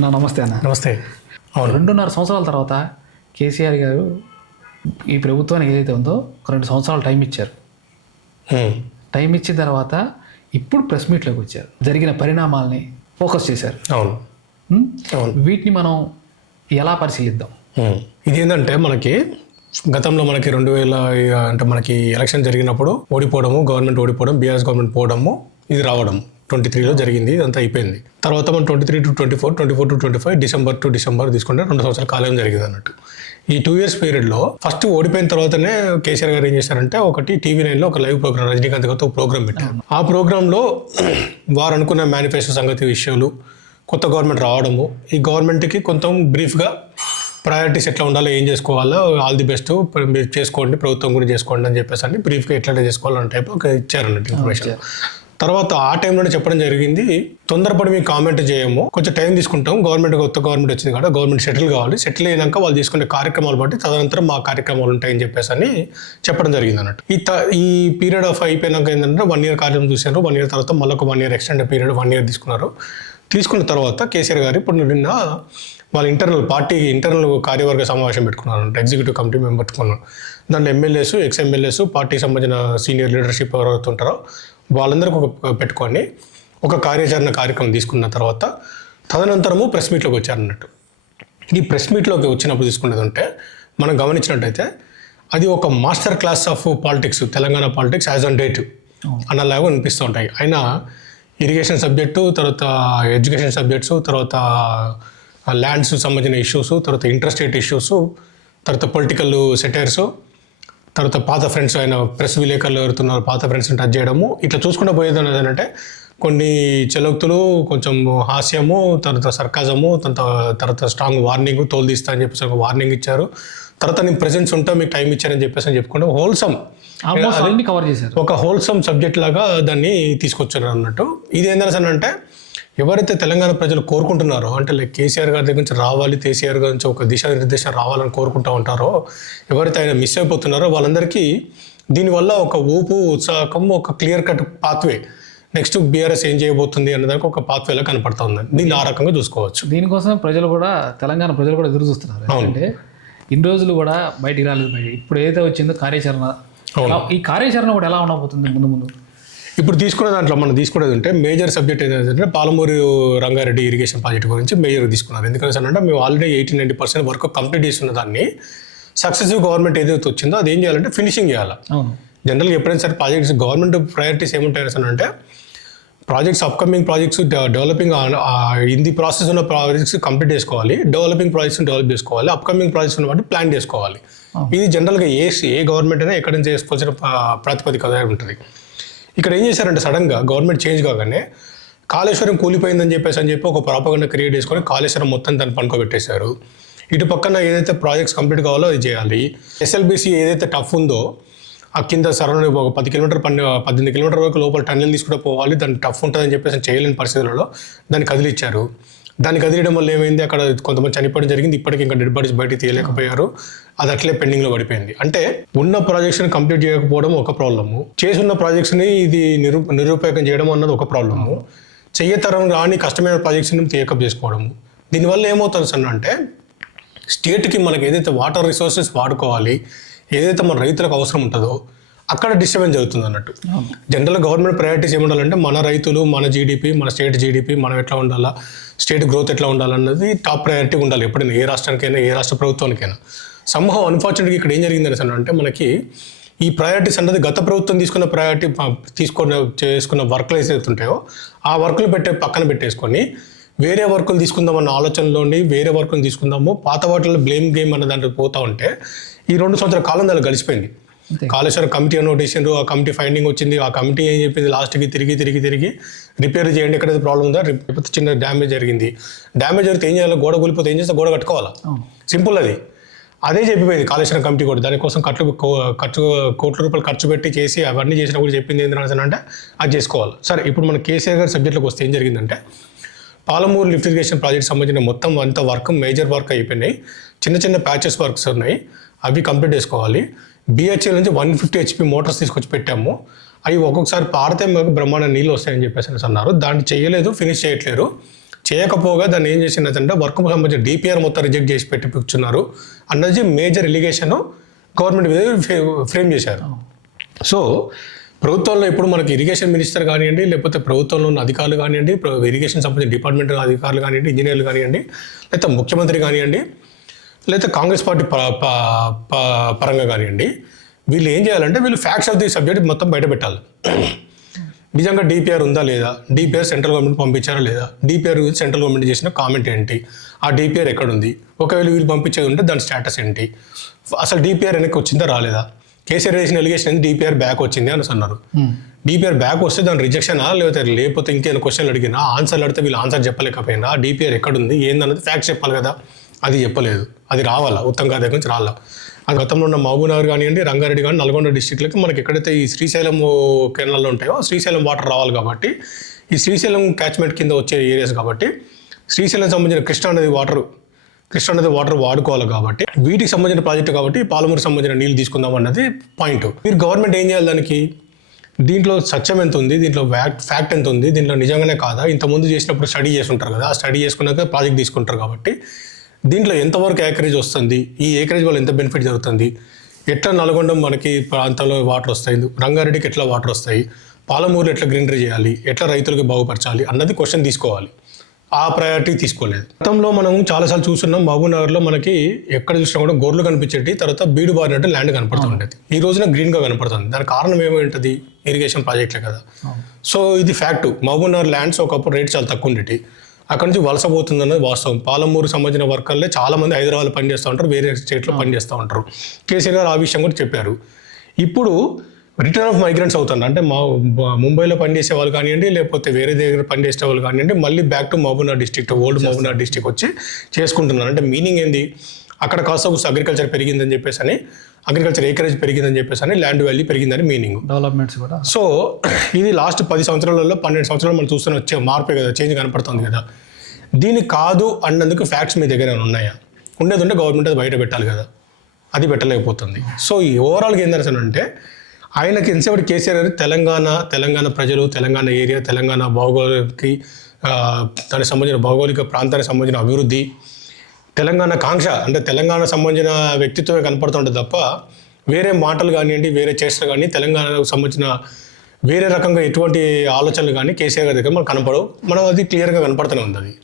అన్న నమస్తే అన్న. నమస్తే. అవును, 2.5 సంవత్సరాల తర్వాత కేసీఆర్ గారు ఈ ప్రభుత్వానికి ఏదైతే ఉందో 2 సంవత్సరాలు టైం ఇచ్చారు. టైం ఇచ్చిన తర్వాత ఇప్పుడు ప్రెస్ మీట్లోకి వచ్చారు. జరిగిన పరిణామాలని ఫోకస్ చేశారు. అవును, అవును. వీటిని మనం ఎలా పరిశీలిద్దాం? ఇది ఏంటంటే మనకి గతంలో మనకి 2000 అంటే మనకి ఎలక్షన్ జరిగినప్పుడు ఓడిపోవడము, గవర్నమెంట్ ఓడిపోవడం, బీఆర్ఎస్ గవర్నమెంట్ పోవడము, ఇది రావడం 23లో జరిగింది. ఇదంతా అయిపోయింది. తర్వాత మనం 23 to 24, 24 to 25, December to December తీసుకుంటే 2 సంవత్సరాల కాలం జరిగింది అన్నట్టు. ఈ 2 years పీరియడ్లో ఫస్ట్ ఓడిపోయిన తర్వాతనే కేసీఆర్ గారు ఏం చేశారంటే ఒకటి TV9లో ఒక లైవ్ ప్రోగ్రామ్, రజనీకాంత్ గారితో ఒక ప్రోగ్రామ్ పెట్టారు. ఆ ప్రోగ్రాంలో వారు అనుకున్న మేనిఫెస్టో సంగతి విషయాలు, కొత్త గవర్నమెంట్ రావడము, ఈ గవర్నమెంట్కి కొంచెం బ్రీఫ్గా ప్రయారిటీస్ ఎట్లా ఉండాలో, ఏం చేసుకోవాలో, ఆల్ ది బెస్ట్ మీరు చేసుకోండి, ప్రభుత్వం గురించి చేసుకోండి అని చెప్పేసి అని బ్రీఫ్గా ఎట్లా చేసుకోవాలని టైప్ ఒక ఇచ్చారన్నట్టు ఇన్ఫర్మేషన్. తర్వాత ఆ టైంలోనే చెప్పడం జరిగింది, తొందరపడి మేము కామెంట్ చేయము, కొంచెం టైం తీసుకుంటాం, కొత్త గవర్నమెంట్ వచ్చింది కదా, గవర్నమెంట్ సెటిల్ కావాలి, సెటిల్ అయినాక వాళ్ళు తీసుకునే కార్యక్రమాలు బట్టి తదనంతరం మా కార్యక్రమాలు ఉంటాయని చెప్పేసి అని చెప్పడం జరిగింది అన్నట్టు. ఈ పీరియడ్ ఆఫ్ అయిపోయినాక ఏంటంటే 1 year కార్యం చూసారు. 1 year తర్వాత మళ్ళీ ఒక 1 year ఎక్స్టెండ్ పీరియడ్ 1 year తీసుకున్నారు. తీసుకున్న తర్వాత కేసీఆర్ గారు ఇప్పుడు నిన్న వాళ్ళ ఇంటర్నల్ కార్యవర్గ సమావేశం పెట్టుకున్నారు, ఎగ్జిక్యూటివ్ కమిటీ మేము పెట్టుకున్నాం. దాంట్లో ఎమ్మెల్యేస్, ఎక్స్ఎమ్మెల్యేస్, పార్టీకి సంబంధించిన సీనియర్ లీడర్షిప్ ఎవరైతే ఉంటారో వాళ్ళందరికీ పెట్టుకొని ఒక కార్యక్రమం తీసుకున్న తర్వాత తదనంతరము ప్రెస్ మీట్లోకి వచ్చారన్నట్టు. ఈ ప్రెస్ మీట్లోకి వచ్చినప్పుడు తీసుకునేది ఉంటే మనం గమనించినట్టయితే అది ఒక master class of politics, Telangana politics as on date అన్నలాగా అనిపిస్తూ ఉంటాయి. ఆయన ఇరిగేషన్ సబ్జెక్టు, తర్వాత ఎడ్యుకేషన్ సబ్జెక్ట్స్, తర్వాత ల్యాండ్స్ సంబంధించిన ఇష్యూస్, తర్వాత ఇంటర్స్టేట్ ఇష్యూస్, తర్వాత పొలిటికల్ సెటైర్స్, తర్వాత పాత ఫ్రెండ్స్, ఆయన ప్రెస్ విలేకరులు ఎవరుతున్నారు పాత ఫ్రెండ్స్ని టచ్ చేయడము, ఇట్లా చూసుకుంటూ పోయేది ఏంటంటే కొన్ని చలోక్తులు, కొంచెం హాస్యము, తర్వాత సర్కాజము, తర్వాత స్ట్రాంగ్ వార్నింగ్, తోలు తీస్తా అని చెప్పేసి ఒక వార్నింగ్ ఇచ్చారు. తర్వాత నేను ప్రెజెన్స్ ఉంటా, మీకు టైం ఇచ్చారని చెప్పేసి అని చెప్పుకుంటే హోల్సమ్ కవర్ చేశారు. ఒక హోల్సమ్ సబ్జెక్ట్ లాగా దాన్ని తీసుకొచ్చారు అన్నట్టు. ఇది ఏంటంటే ఎవరైతే తెలంగాణ ప్రజలు కోరుకుంటున్నారో, అంటే లైక్ కేసీఆర్ గారి దగ్గర నుంచి రావాలి, కేసీఆర్ గారి నుంచి ఒక దిశానిర్దేశం రావాలని కోరుకుంటూ ఉంటారో, ఎవరైతే ఆయన మిస్ అయిపోతున్నారో వాళ్ళందరికీ దీనివల్ల ఒక ఊపు, ఉత్సాహం, ఒక clear cut pathway, next BRS ఏం చేయబోతుంది అన్నదానికి ఒక పాత్వేలా కనపడతా ఉందని దీన్ని ఆ రకంగా చూసుకోవచ్చు. దీనికోసం తెలంగాణ ప్రజలు కూడా ఎదురు చూస్తున్నారు. అంటే ఇన్ని రోజులు కూడా బయటికి రాలేదు. ఇప్పుడు ఏదైతే వచ్చిందో కార్యాచరణ, ఈ కార్యాచరణ కూడా ఎలా ఉండబోతుంది ముందు? ఇప్పుడు మనం తీసుకునేది అంటే మేజర్ సబ్జెక్ట్ ఏంటంటే పాలమూరు రంగారెడ్డి ఇరిగేషన్ ప్రాజెక్ట్ గురించి మేజర్ తీసుకున్నారు. ఎందుకంటే మేము ఆల్రెడీ 80-90% వరకు కంప్లీట్ చేస్తున్న దాన్ని సక్సెసివ్ గవర్నమెంట్ ఏదైతే వచ్చిందో అది ఏం చేయాలంటే ఫినిషింగ్ చేయాలి. జనరల్గా ఎప్పుడైనా సరే ప్రాజెక్ట్స్ గవర్నమెంట్ ప్రయారిటీస్ ఏముంటాయి అంటే projects, upcoming projects, developing in the process ఉన్న ప్రాజెక్ట్స్ కంప్లీట్ చేసుకోవాలి, డెవలపింగ్ ప్రాజెక్ట్స్ డెవలప్ చేసుకోవాలి, అప్కమింగ్ ప్రాజెక్ట్స్ ఉన్న వాటి ప్లాన్ చేసుకోవాలి. ఇది జనరల్గా ఏ గవర్నమెంట్ అయినా ఎక్కడి నుంచి చేసుకోవాల్సిన ప్రాతిపదిక ఉంటుంది. ఇక్కడ ఏం చేశారంటే సడన్గా గవర్నమెంట్ చేంజ్ కాగానే కాళేశ్వరం కూలిపోయిందని చెప్పి ఒక ప్రాపగండా క్రియేట్ చేసుకొని కాళేశ్వరం మొత్తం దాన్ని పనుకోబెట్టేశారు. ఇటు పక్కన ఏదైతే ప్రాజెక్ట్స్ కంప్లీట్ కావాలో అది చేయాలి. SLBC ఏదైతే టఫ్ ఉందో ఆ కింద సరౌండింగ్ ఒక 10 కిలోమీటర్ 18 కిలోమీటర్ వరకు లోపల టన్నెల్ తీసుకుంటూ పోవాలి, దాన్ని టఫ్ ఉంటుందని చెప్పేసి చేయలేని పరిస్థితులలో దాన్ని కదిలిచ్చారు. దాన్ని కదిలియడం వల్ల ఏమైంది, అక్కడ కొంతమంది చనిపోవడం జరిగింది. ఇప్పటికీ ఇంకా డెడ్ బాడీస్ బయటికి తీయలేకపోయారు. అది అట్లే పెండింగ్లో పడిపోయింది. అంటే ఉన్న ప్రాజెక్ట్స్ని కంప్లీట్ చేయకపోవడం ఒక ప్రాబ్లము, చేసున్న ప్రాజెక్ట్స్ని ఇది నిరుపయోగం చేయడం అన్నది ఒక ప్రాబ్లము, చెయ్యతరం రాని కష్టమైన ప్రాజెక్ట్స్ని టేకప్ చేసుకోవడము. దీనివల్ల ఏమవుతుంది అంటే స్టేట్కి మనకి ఏదైతే వాటర్ రిసోర్సెస్ వాడుకోవాలి, ఏదైతే మన రైతులకు అవసరం ఉంటుందో అక్కడ డిస్టర్బెన్స్ జరుగుతుంది అన్నట్టు. జనరల్గా గవర్నమెంట్ ప్రయారిటీస్ ఏముండాలంటే మన రైతులు, మన జీడిపి, మన స్టేట్ జీడిపి, మనం ఎట్లా ఉండాలా, స్టేట్ గ్రోత్ ఎట్లా ఉండాలన్నది టాప్ ప్రయారిటీ ఉండాలి ఎప్పుడైనా, ఏ రాష్ట్రానికైనా, ఏ రాష్ట్ర ప్రభుత్వానికైనా. సంహవ్ అన్ఫార్చునేట్గా ఇక్కడ ఏం జరిగింది అంటే మనకి ఈ ప్రయారిటీస్ అన్నది గత ప్రభుత్వం చేసుకున్న వర్క్లు ఏదైతే ఉంటాయో ఆ వర్క్లు పక్కన పెట్టేసుకొని వేరే వర్కులు తీసుకుందామన్న ఆలోచనలోని వేరే వర్కులు తీసుకుందాము, పాత వాటిలో బ్లేమ్ గేమ్ అన్న దాంట్లో పోతా ఉంటే ఈ 2 సంవత్సరాల కాలం దాన్ని గడిచిపోయింది. కాళేశ్వరం కమిటీ నోటీసిండ్రు, ఆ కమిటీ ఫైండింగ్ వచ్చింది, ఆ కమిటీ ఏం చెప్పింది, లాస్ట్కి తిరిగి రిపేర్ చేయండి, ఎక్కడైతే ప్రాబ్లం ఉందో, చిన్న డ్యామేజ్ జరిగింది, డ్యామేజ్ జరిగితే ఏం చేయాలి, గోడ కూలిపోతే ఏం చేస్తే గోడ కట్టుకోవాలా, సింపుల్. అదే చెప్పిపోయింది కాళేశ్వరం కమిటీ కూడా. దానికోసం కోట్ల రూపాయలు ఖర్చు పెట్టి చేసి అవన్నీ చేసినా కూడా చెప్పింది ఏంటంటే అది చేసుకోవాలి. సరే, ఇప్పుడు మన కేసీఆర్ గారి సబ్జెక్ట్లోకి వస్తే ఏం జరిగిందంటే పాలమూరు లిఫ్ట్ ఇరిగేషన్ ప్రాజెక్ట్ సంబంధించిన మొత్తం అంత మేజర్ వర్క్ అయిపోయినాయి, చిన్న ప్యాచెస్ వర్క్స్ ఉన్నాయి, అవి కంప్లీట్ చేసుకోవాలి. BHEL నుంచి 150 HP మోటార్స్ తీసుకొచ్చి పెట్టాము, అవి ఒక్కొక్కసారి పాడితే మాకు బ్రహ్మాండ నీళ్ళు వస్తాయని చెప్పేసి అన్నారు. దాన్ని చేయలేదు, ఫినిష్ చేయట్లేరు. చేయకపోగా దాన్ని ఏం చేసిందంటే వర్క్ సంబంధించిన డిపిఆర్ మొత్తం రిజెక్ట్ చేసి పెట్టి కూర్చున్నారు అన్నది మేజర్ ఎలిగేషన్ గవర్నమెంట్ మీద ఫ్రేమ్ చేశారు. సో ప్రభుత్వంలో ఇప్పుడు మనకి ఇరిగేషన్ మినిస్టర్ కానివ్వండి, లేకపోతే ప్రభుత్వంలో ఉన్న అధికారులు కానివ్వండి, ఇరిగేషన్ సంబంధించిన డిపార్ట్మెంట్ అధికారులు కానివ్వండి, ఇంజనీర్లు కానివ్వండి, లేకపోతే ముఖ్యమంత్రి కానివ్వండి, లేకపోతే కాంగ్రెస్ పార్టీ పరంగా కానివ్వండి, వీళ్ళు ఏం చేయాలంటే వీళ్ళు ఫ్యాక్ట్స్ ఆఫ్ ది సబ్జెక్ట్ మొత్తం బయట పెట్టాలి. నిజంగా డిపిఆర్ ఉందా లేదా, డిపిఆర్ సెంట్రల్ గవర్నమెంట్ పంపించారా లేదా, డిపిఆర్ సెంట్రల్ గవర్నమెంట్ చేసిన కామెంట్ ఏంటి, ఆ డిపిఆర్ ఎక్కడుంది, ఒకవేళ వీళ్ళు పంపించేది ఉంటే దాని స్టేటస్ ఏంటి, అసలు డిపిఆర్ వెనక్కి వచ్చిందా రాలేదా. కేసీఆర్ వేసిన ఎలిగేషన్ డిపిఆర్ బ్యాక్ వచ్చింది అని అన్నారు. డిపిఆర్ బ్యాక్ వస్తే దాని రిజెక్షనా లేకపోతే ఇంకేమైనా క్వశ్చన్లు అడిగినా ఆన్సర్లు అడిగితే వీళ్ళు ఆన్సర్ చెప్పలేకపోయినా డిపిఆర్ ఎక్కడుంది ఏందన్నది ఫ్యాక్ట్ చెప్పాలి కదా, అది చెప్పలేదు. అది రావాలా, ఉత్తమ్ గారి దగ్గర నుంచి రావాలా. అది గతంలో ఉన్న మహబూబ్నగర్ కానివ్వండి, రంగారెడ్డి కానీ, నల్గొండ డిస్టిక్లకి మనకి ఎక్కడైతే ఈ శ్రీశైలం కెనాల్లో ఉంటాయో శ్రీశైలం వాటర్ రావాలి కాబట్టి, ఈ శ్రీశైలం క్యాచ్మెంట్ కింద వచ్చే ఏరియాస్ కాబట్టి శ్రీశైలం సంబంధించిన కృష్ణా నది వాటర్ వాడుకోవాలి కాబట్టి వీటికి సంబంధించిన ప్రాజెక్టు కాబట్టి పాలమూరుకి సంబంధించిన నీళ్ళు తీసుకుందాం అన్నది పాయింట్. మీరు గవర్నమెంట్ ఏం చేయాలి దానికి, దీంట్లో సత్యం ఎంత ఉంది, దీంట్లో ఫ్యాక్ట్ ఎంత ఉంది, దీంట్లో నిజంగానే కాదా, ఇంతకుముందు చేసినప్పుడు స్టడీ చేసి ఉంటారు కదా, ఆ స్టడీ చేసుకున్నాక ప్రాజెక్ట్ తీసుకుంటారు కాబట్టి దీంట్లో ఎంతవరకు ఏకరేజ్ వస్తుంది, ఈ ఏకరేజ్ వల్ల ఎంత బెనిఫిట్ జరుగుతుంది, ఎట్లా నల్గొండ మనకి ప్రాంతంలో వాటర్ వస్తాయి, రంగారెడ్డికి ఎట్లా వాటర్ వస్తాయి, పాలమూరులో ఎట్లా గ్రీనరీ చేయాలి, ఎట్లా రైతులకు బాగుపరచాలి అన్నది క్వశ్చన్ తీసుకోవాలి. ఆ ప్రయారిటీ తీసుకోలేదు. గతంలో మనం చాలాసార్లు చూస్తున్నాం మహబూబ్నగర్లో మనకి ఎక్కడ చూసినా కూడా గొర్రెలు కనిపించేటి, తర్వాత బీడు బారినట్టు ల్యాండ్ కనపడుతుండేది. ఈ రోజున గ్రీన్గా కనపడుతుంది. దానికి కారణం ఏమేంటది, ఇరిగేషన్ ప్రాజెక్టులే కదా. సో ఇది ఫ్యాక్ట్. మహబూబ్నగర్ ల్యాండ్స్ ఒకప్పుడు రేట్ చాలా తక్కువ ఉండేటి, అక్కడ నుంచి వలస పోతుందన్నది వాస్తవం. పాలమూరుకు సంబంధించిన వర్కర్లే చాలామంది హైదరాబాద్లో పనిచేస్తూ ఉంటారు, వేరే స్టేట్లో పనిచేస్తూ ఉంటారు. కేసీఆర్ గారు ఆ విషయం కూడా చెప్పారు. ఇప్పుడు రిటర్న్ ఆఫ్ మైగ్రెంట్స్ అవుతుంది. అంటే ముంబైలో పనిచేసే వాళ్ళు కానివ్వండి, లేకపోతే వేరే దగ్గర పనిచేసే వాళ్ళు కానివ్వండి, మళ్ళీ back to Mahabubnagar district, old Mahabubnagar district వచ్చి చేసుకుంటున్నారు. అంటే మీనింగ్ ఏంది, అక్కడ కాస్ట్ ఆఫ్ అగ్రికల్చర్ పెరిగిందని చెప్పేసి అని, అగ్రికల్చర్ ఏకరేజ్ పెరిగిందని చెప్పేసి అని, ల్యాండ్ వాల్యూ పెరిగిందని మీనింగ్. డెవలప్మెంట్స్ కూడా. సో ఇది లాస్ట్ 10 సంవత్సరాలలో 12 సంవత్సరాలు మనం చూస్తున్న వచ్చే మార్పే కదా, చేంజ్ కనపడుతుంది కదా. దీనికి కాదు అన్నందుకు ఫ్యాక్ట్స్ మీ దగ్గర ఉన్నాయా, ఉండేది ఉంటే గవర్నమెంట్ అది బయట పెట్టాలి కదా, అది పెట్టలేకపోతుంది. సో ఈ ఓవరాల్గా ఏం అంటే ఆయనకి ఎంతసేపటి కేసీఆర్ గారు తెలంగాణ ప్రజలు, తెలంగాణ ఏరియా, తెలంగాణ భౌగోళికి దానికి సంబంధించిన భౌగోళిక ప్రాంతానికి సంబంధించిన అభివృద్ధి, తెలంగాణ కాంక్ష, అంటే తెలంగాణ సంబంధించిన వ్యక్తిత్వమే కనపడుతుంటుంది తప్ప వేరే మాటలు కానివ్వండి, వేరే చేష్టలు కానీ, తెలంగాణకు సంబంధించిన వేరే రకంగా ఎటువంటి ఆలోచనలు కానీ కేసీఆర్ గారి దగ్గర మనకు కనపడవు. మనం అది క్లియర్గా కనపడుతూనే ఉంది అది.